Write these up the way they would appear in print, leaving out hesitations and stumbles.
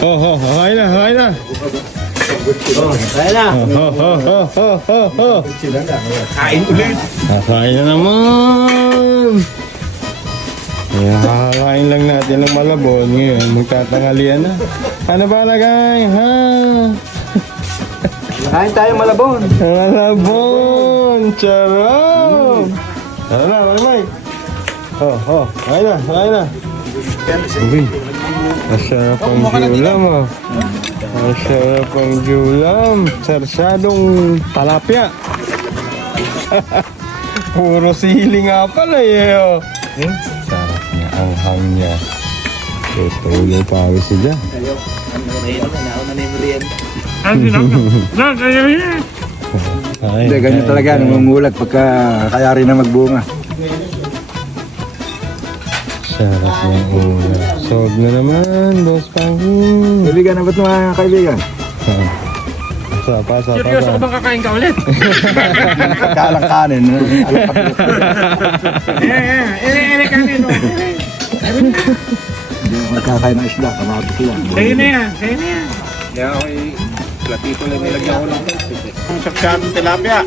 Kakain na, kakain na. Kaya na. Kain ulit. Kakain na naman. Ayan, kakain lang natin ng malabon. Ngayon, magtatangalian na. Ano ba lagay, ha? Kain tayo malabon. Malabon! Charot! Tara na, Marimay. Kakain na, kakain na. Uy, masarap ang julam, oh. Masarap ang julam. Sarsyadong talapia. Puro sili nga pala, eh, oh. Sarap niya, ang hang niya. Tutuloy pawis siya. Hindi, ganyan talaga. Namumulat pagka kayari na magbunga. Sarap ng ulam. Sog na naman, Boss Pangkin. Kaibigan na ba't mga kaibigan? Pasa. Seryoso ko bang kakain ka ulit? Kalang kanin. Ele kanin. Hindi ako nagkakain ng isda. Kamatis lang. Kayo na yan. Kaya ako platito lang nilagyan ko lang. Ang saksyadong tilapia.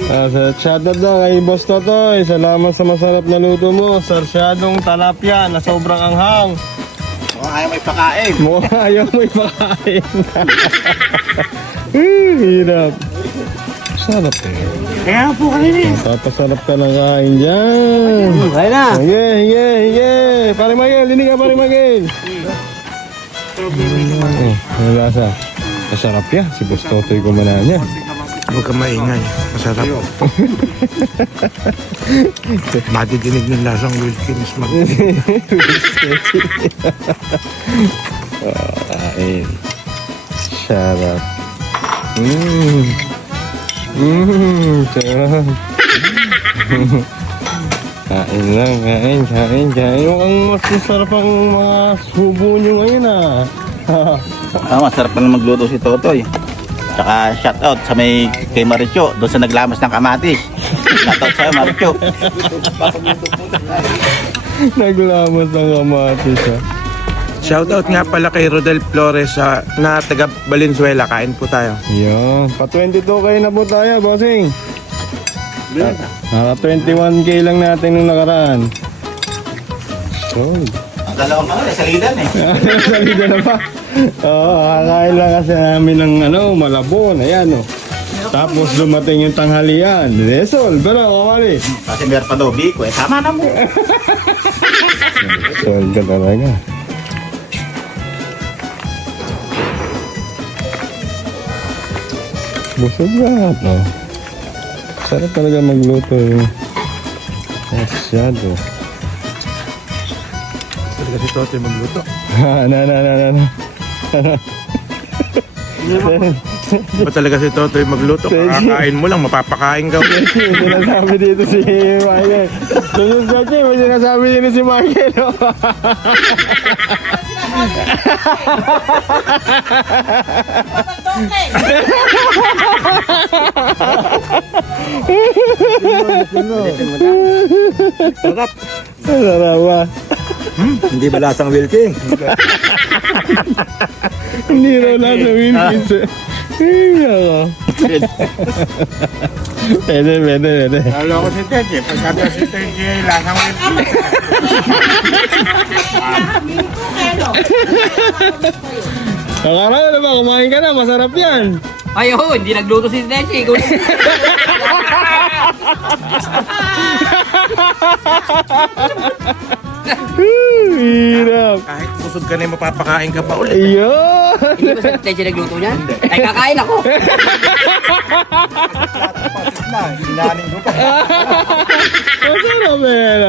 Shoutout daw kay Boss Totoy. Salamat sa masarap na luto mo. Sarsyadong talapia na sobrang anghang. Ayaw may pakain. Mukha ayaw mo ipakain. Hirap. Sarap eh. Kaya po kanina eh. Papasarap ka ng kain dyan. Kaya na. Hige. Pare Miguel, dinig ka Pare Miguel. Ano lasa? Masarap yan. Si Boss Totoy kumana niya. Huwag ka maingay. Masarap. Madidinig ng lasang Wilkins. Kain. Sarap. Sarap. Kain lang, kain. Mukhang mas masarap ang mga subo nyo ngayon Masarap pa na magluto si Totoy. Tsaka shoutout sa may kay Maricho, doon sa naglamas ng kamatis. Shoutout sa'yo, Maricho. Naglamas ng kamatis ha. Shoutout nga pala kay Rodel Flores na taga Valenzuela. Kain po tayo. Yan. Pa 22 kayo na po tayo, bossing. Naka 21k lang natin nung nakaraan. So, Ang dalawang salidan eh. salida na pa. Oo, kakain lang kasi namin ng malabon. Ayan o. Tapos dumating yung tanghalian. Resol, pero kamali. Kasi meron pa daw biko eh. Tama na mo. Resol ka talaga. Busog lahat, no? Sarap talaga magluto yung masyado. Talaga si Totoy magluto. Na. Ba talaga si Totoy magluto? Kakain mo lang, mapapakain ka. May sinasabi dito si Michael. May sinasabi dito si Michael. Sarap. Sarap ba? Hindi ba lasang Wilking? Hindi raw nasa Wilkins. Pwede. Lalo ko si Teje. Pagsabi ko si Teje, lasang Wilkins. Nakaraan na ba? Kumain ka na. Masarap yan. Ay, oo, hindi nagluto si Techi. Hirap. Kahit busog ka na, mapapakain ka pa ulit. Ayun. Hindi ba si Techi nagluto niya? Ay, kakain ako. Sinanin ko pa. Masarap yan.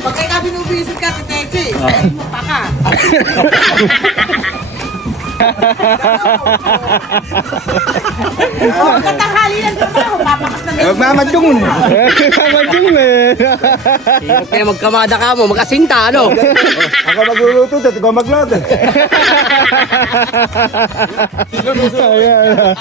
Pag ka binubisit ka si Teche, sabihin mo pa ka. Pagkatanghali ng trabaho, papakas na Magmamadyong mo. Mamadjong na eh. Hirap kaya magkamada ka mo, magkasinta, ano? Ako magluluto, at ikaw magluto. Ayan.